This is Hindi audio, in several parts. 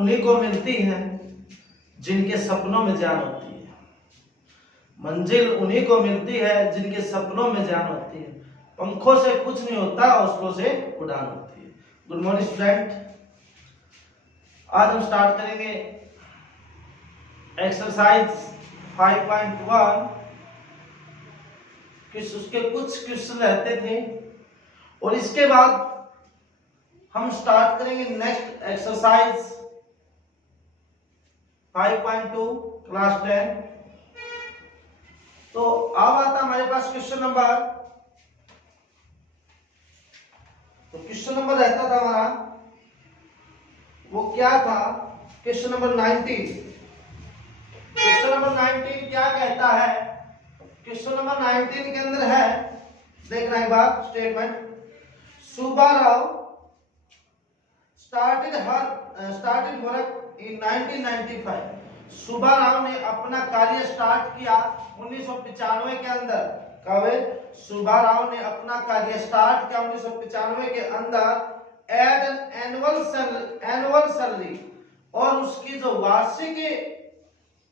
उन्हीं को मिलती है जिनके सपनों में जान होती है। मंजिल उन्हीं को मिलती है जिनके सपनों में जान होती है। पंखों से कुछ नहीं होता, हौसलों से उड़ान होती है। गुड मॉर्निंग स्टूडेंट, आज हम स्टार्ट करेंगे एक्सरसाइज 5.1। उसके कुछ क्वेश्चन रहते थे और इसके बाद हम स्टार्ट करेंगे नेक्स्ट एक्सरसाइज 5.2 क्लास 10। तो अब आता हमारे पास क्वेश्चन नंबर, तो क्वेश्चन नंबर रहता था हमारा, वो क्या था, क्वेश्चन नंबर 19। क्वेश्चन नंबर 19 क्या कहता है? क्वेश्चन नंबर 19 के अंदर है, देखना एक बार statement. Subbarao started work in 1995। Subbarao ने अपना कार्य स्टार्ट किया 1995 के अंदर। कब? सुब्बाराव ने अपना कार्य स्टार्ट किया 1995 के अंदर एट एनुअल सैलरी, और उसकी जो वार्षिक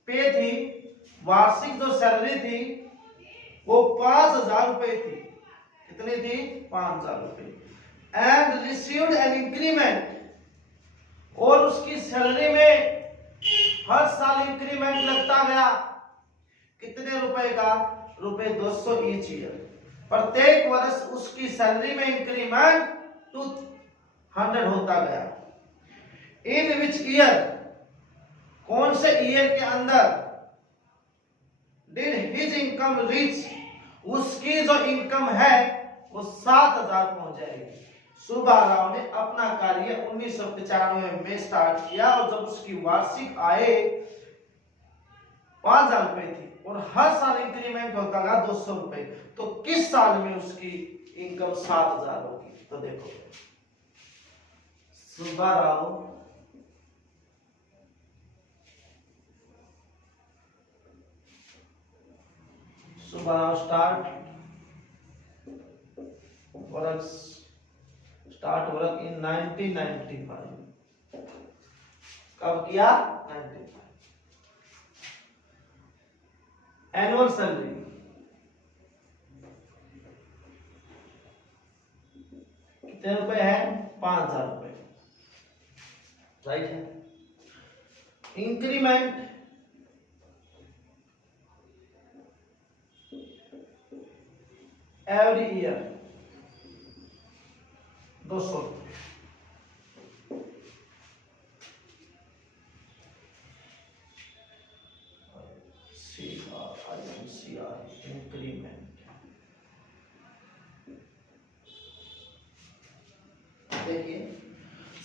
पे थी, वार्षिक जो सैलरी थी वो 5,000 रुपए थी। कितनी थी? 5,000 रुपए। एंड रिसीव्ड एन इंक्रीमेंट, और उसकी सैलरी में हर साल इंक्रीमेंट लगता गया। कितने रुपए का? ₹200 ईच ईयर। प्रत्येक वर्ष उसकी सैलरी में इंक्रीमेंट 200 होता गया। इन विच ईयर, कौन से ईयर के अंदर डिड हिज इनकम रीच, उसकी जो इनकम है वो 7,000 पहुंच जाएगी। सुब्बाराव ने अपना कार्य 1995 में स्टार्ट किया और जब उसकी वार्षिक आय 5,000 रुपए थी और हर साल इंक्रीमेंट होता गया 200 रुपए, तो किस साल में उसकी इनकम 7,000 होगी? तो देखो, सुब्बाराव स्टार्ट वर्क इन 1995। कब किया? 95। एनुअल सैलरी कितने रुपए है? 5,000 रुपए, राइट है। इंक्रीमेंट एवरी ईयर 200 रुपए। इंक्रीमेंट, देखिए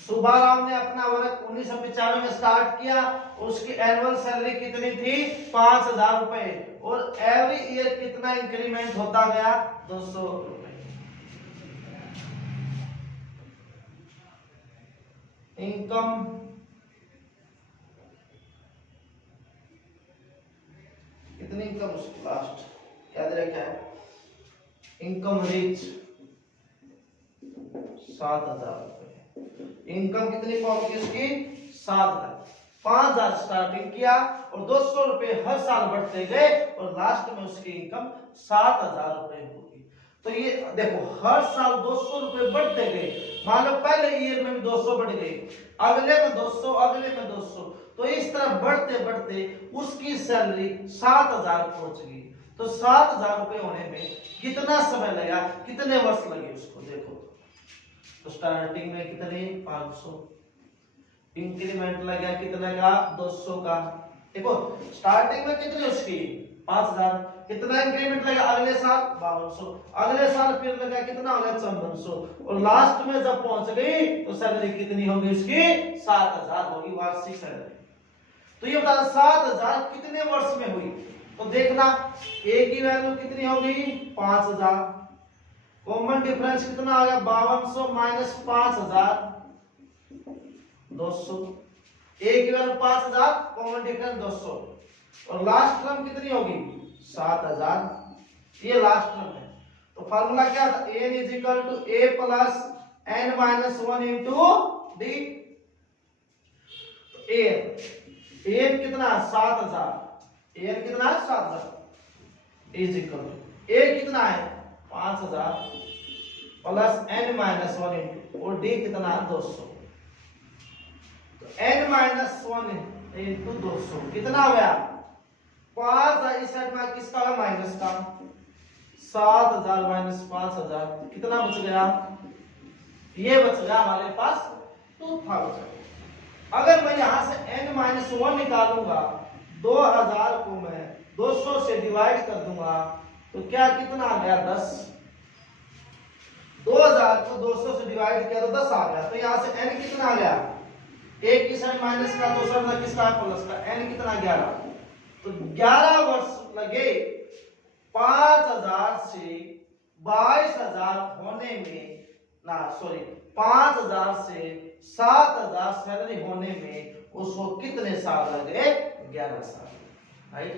सुब्बाराव ने अपना वर्क 1995 में स्टार्ट किया, उसकी एनुअल सैलरी कितनी थी? 5,000 रुपए, और एवरी ईयर कितना इंक्रीमेंट होता गया? 200 रुपए। इनकम कितनी इनकम उसकी लास्ट याद रखा है? इनकम रीच 7,000 रुपए। इनकम कितनी पहुंची उसकी? 7,000। 5,000 स्टार्टिंग किया और 200 रुपए हर साल बढ़ते गए और लास्ट में उसकी इनकम 7,000 रुपए होगी। तो ये देखो, हर साल 200 रुपए बढ़ते गए। मान लो पहले ईयर में 200 बढ़ गए, अगले में 200, अगले में 200, तो इस तरह बढ़ते बढ़ते उसकी सैलरी 7,000 पहुंच गई। तो 7,000 रुपए होने में कितना समय लगा, कितने वर्ष लगे उसको? देखो, तो स्टार्टिंग में कितने? 500। इंक्रीमेंट लगा कितने का? 200 का। देखो स्टार्टिंग में कितनी उसकी? 5,000। कितना इंक्रीमेंट लगा? अगले साल 5,200, अगले साल फिर लगा कितना हो गया? 5,400, और लास्ट में जब पहुंच गई तो सैलरी कितनी होगी उसकी? 7,000 होगी वार्षिक सैलरी। तो ये बता 7,000 कितने वर्ष में हुई? तो देखना, ए की वैल्यू कितनी होगी? 5,000। कॉमन डिफरेंस कितना आ गया? 5200 माइनस 5,000, 200। ए की वैल्यू 5,000, कॉमन डिफरेंस 200, और लास्ट टर्म कितनी होगी? 7,000। ये लास्ट टर्म है। तो फार्मूला क्या था? n is equal to a plus n minus 1 into D. N कितना 7000, एन कितना 7000 इज इक्वल टू ए कितना है 5000 प्लस एन माइनस 1 इंटू और डी कितना 200। तो एन माइनस 1 इंटू 200 कितना हो गया 5000, इस साइड में किसका है माइनस का 7000 माइनस 5000 कितना बच गया, ये बच गया हमारे पास 2000। अगर मैं यहां से n माइनस 1 निकालूंगा 2000 को मैं 200 से डिवाइड कर दूंगा तो क्या कितना आ गया 10। 2000 को 200 से डिवाइड किया तो 10 आ गया। तो यहां से n कितना आ गया, एक की साइड माइनस का दूसरा ना किसका प्लस का, n कितना 11। तो 11 वर्ष लगे 5000 से 22000 होने में, ना सॉरी 5000 से 7000 सैलरी होने में उसको कितने साल लगे 11 साल, राइट।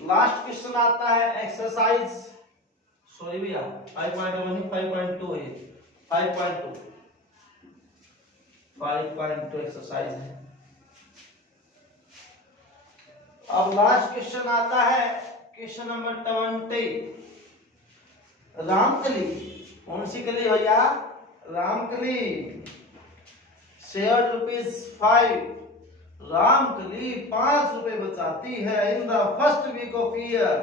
लास्ट क्वेश्चन आता है एक्सरसाइज, सॉरी भैया 5.1 5.2 है, 5.2 एक्सरसाइज है। अब लास्ट क्वेश्चन आता है क्वेश्चन नंबर 20। रामकली, कौन सी कली भैया, रामकली शेयर ₹5। रामकली 5 रुपए बचाती है in the first week of year,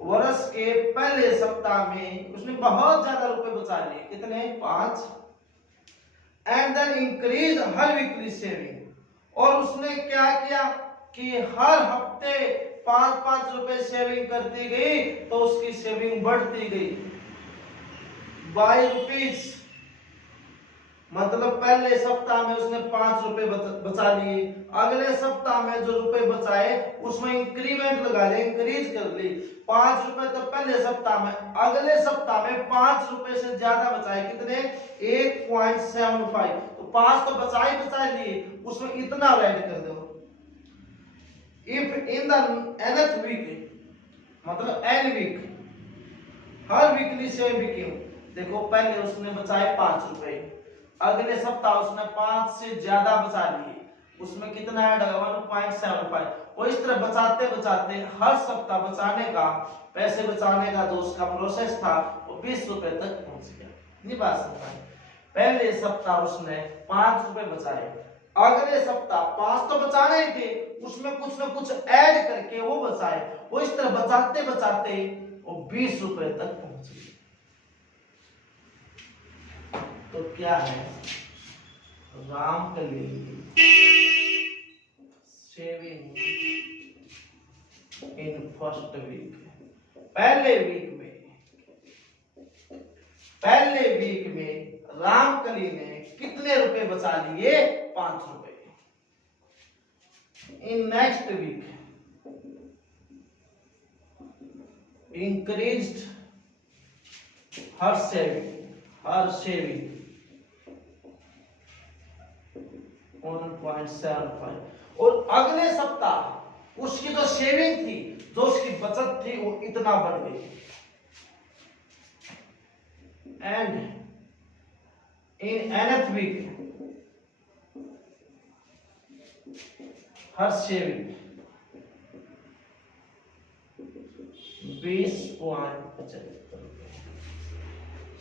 वर्ष के पहले सप्ताह में उसने बहुत ज्यादा रुपए बचा लिए, कितने 5, and then increase her weekly saving, और उसने क्या किया कि हर हफ्ते 5-5 रुपए सेविंग करती गई तो उसकी सेविंग बढ़ती गई बाय रुपीज। मतलब पहले सप्ताह में उसने 5 रुपए बचा लिए, अगले सप्ताह में जो रुपए बचाए उसमें इंक्रीमेंट लगा ले, इंक्रीज कर ली 5 रुपए तो पहले सप्ताह में, अगले सप्ताह में 5 रुपए से ज्यादा बचाए, कितने 1.75। तो 5 तो बचा लिए, उसमें इतना ऐड कर दो। If in the nth week, मतलब n week, her weekly same week, देखो पहले उसने बचाए 5 रुपए, अगले सप्ताह उसने 5 से ज्यादा बचा लिए, उसमें कितना ऐड होगा 1.75। और इस तरह बचाते बचाते हर सप्ताह बचाने का, पैसे बचाने का जो उसका प्रोसेस था वो 20 रुपए तक पहुंच गया। नहीं बात समझ, पहले सप्ताह उसने 5 रुपए बचाए, अगले सप्ताह 5 तो बचाने ही थे, उसमें कुछ ना कुछ ऐड करके वो बचाए, वो इस तरह बचाते बचाते वो 20 रुपए तक पहुंच गए। तो क्या है, Ramkali saving in first week, पहले वीक में रामकली ने कितने रुपए बचा लिए 5 रुपए। In next week increased her saving 1.75, और अगले सप्ताह उसकी जो सेविंग थी, जो उसकी बचत थी वो इतना बढ़ गई। And in nth week her saving 20.75 रुपए।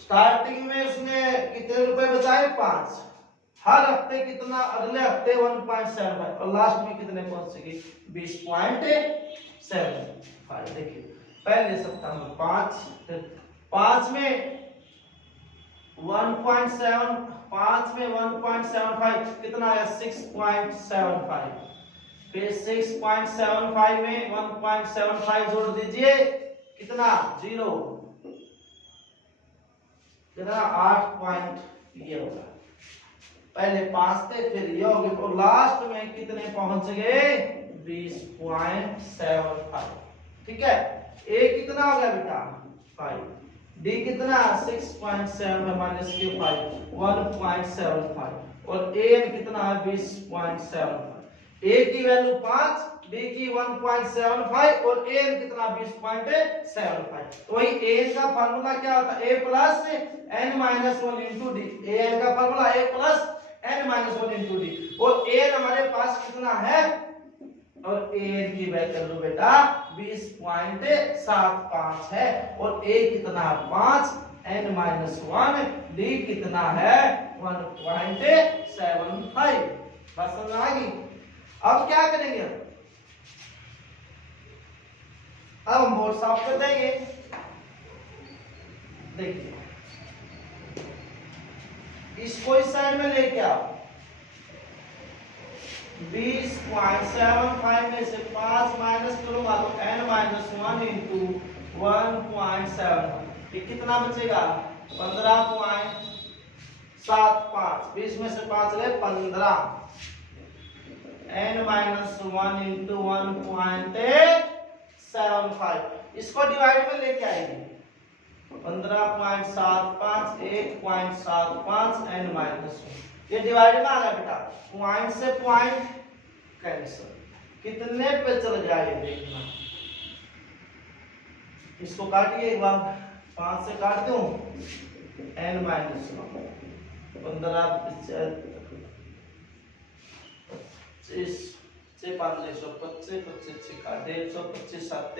स्टार्टिंग में उसने कितने रुपए बचाए 5, हर हफ्ते कितना, अगले हफ्ते 1.75, और लास्ट में कितने पहुंच गए 20.75। देखिए पहले सप्ताह में 5, फिर 5 में 1.7, 5 में 1.75 कितना आया 6.75, फिर 6.75 में 1.75 जोड़ दीजिए, कितना 0, कितना 8 ये होगा। पहले 5 थे, फिर ये हो गए, और लास्ट में कितने पहुंच गए 20.75। ठीक है, ए कितना हो गया बेटा 5, डी कितना 6.7 माइनस के 5 1.75, और ए कितना है 20.75। ए की वैल्यू 5, बी की 1.75 और एन कितना 20.75। तो वही एन का फार्मूला क्या होता है, A plus N minus 1 into D. N का formula A plus N minus 1 into D. और एन हमारे पास कितना है, और एन की वैल्यू बेटा 20.75 है और ए कितना 5, एन माइनस 1, डी कितना है 1.75। बात समझ आ गई। अब क्या करेंगे, अब हम बोर्ड साफ कर देंगे। देखिए इसको इस साइड में लेके आओ, 20.75 में से 5 माइनस करूंगा तो n माइनस 1 इंटू 1.75, ये कितना बचेगा 15.75। 20 में से 5 गए 15, n माइनस 1 इंटू 1.75। इसको डिवाइड में लेके आएंगे, 15.75 1.75 n माइनस 1, ये डिवाइड में आ गया बेटा। पॉइंट से पॉइंट कैंसिल, कितने पे चल गया ये देखना। इसको काटिए एक बार, 5 से काट दूं n माइनस 1, 15 25 से 5 125 25 का 125 7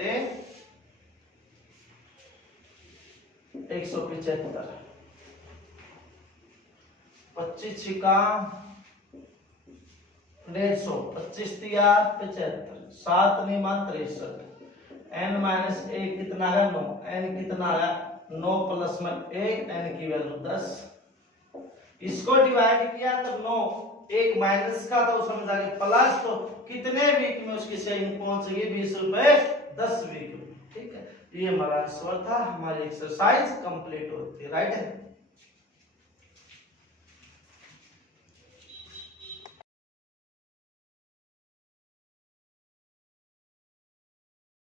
175, 25 छिका 150, 25 दिया 75, 7 निमान 63, n माइनस 1 कितना है 9, n कितना है 9 प्लस में 1, n की वैल्यू 10। इसको डिवाइड किया तो 9, एक माइनस का था उसमें जाके प्लस, तो कितने वीक में उसकी सेविंग पहुंचेगी 20 रुपए 10 वीक में। ठीक है, ये हमारा आंसर था, हमारी एक्सरसाइज कंप्लीट होती है। राइट है।